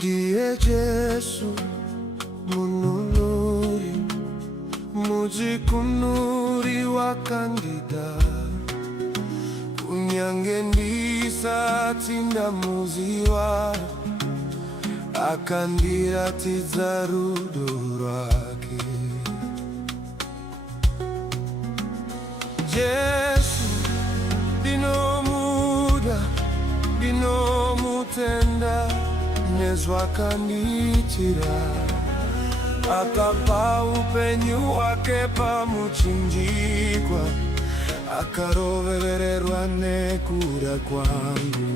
Ndiye Yesu mununuri, mujikunuri wakandida, kunyange ndisatsinda muziwa, akandiratiza rudo rwake. Yesu ndinomuda, ndinomutenda, nezwa akanditira, akapa upenyu wake pamuchinjikwa, akarovererwa nekuda kwangu.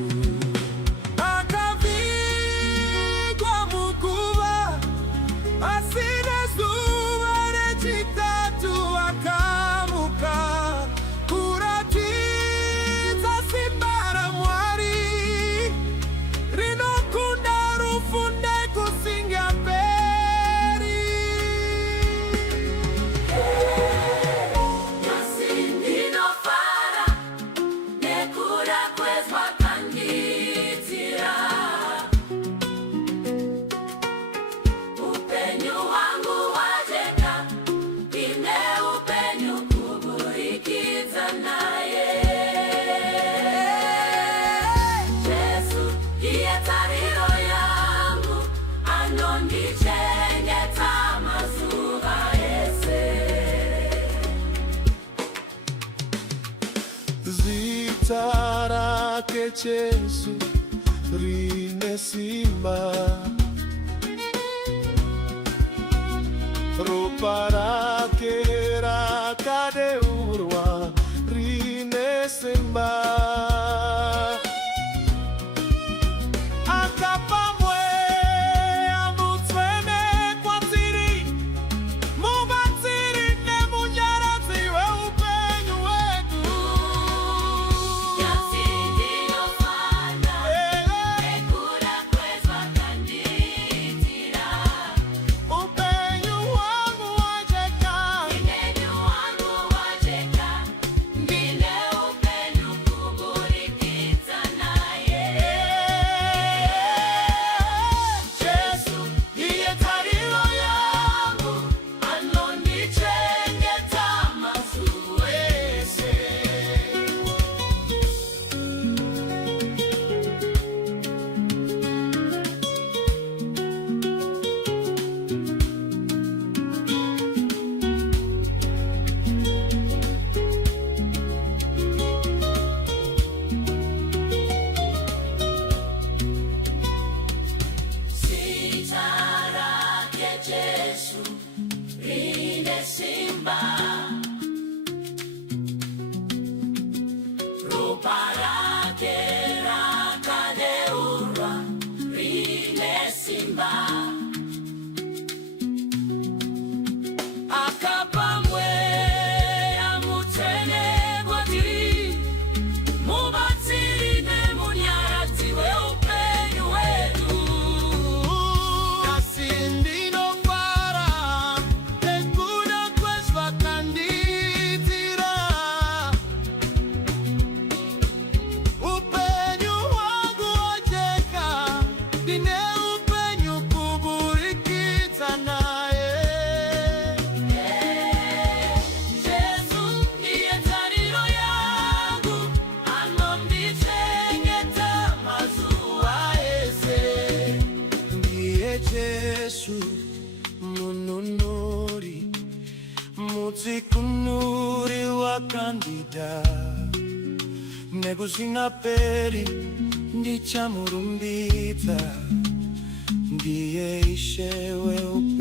Akavigwa mukuva, asina zuva rechitatu akamuka, kuratiza simba ra Mwari, rinokunda rufunde kusinga mberi. Nasi ndinofara nekuda kwezvakanditira, upenyu hwangu hwajeka, ine upenyu kuburikidza naye. Jesu ndiye tariro yangu, anondichengeta mazuva ese. Zita rake Jesu rine simba, ropa rake rakadeurwa rine simba, akapa mweya mutsvene kwatiri, mubatsiri nemunyaradzi weupenyu hwedu. Nasi ndinofara nekuda kwezvakanditira, Upenyu wangu wajeka, upenyu hwangu hwajeka, ine upenyu kuburikidza naye. Jesu ndiye tariro yangu, Anondichengeta mazuva ese. Zita rake Jesu rine simba, ropa rake rakadeurwa rine simba, akapa mweya mutsvene kwatiri, mubatsiri nemunyaradzi weupenyu hwedu. nasi ndinofara nekuda kwezvakanditira, upenyu hwangu hwajeka, ndine upenyu kuburikidza naye. Jesu ndiye tariro yangu, anondichengeta mazuva ese. Ndiye Jesu mununuri, mudzikunuri wakandida, nekusingaperi ndichamurumbidza, ndiye Ishe weupenyu.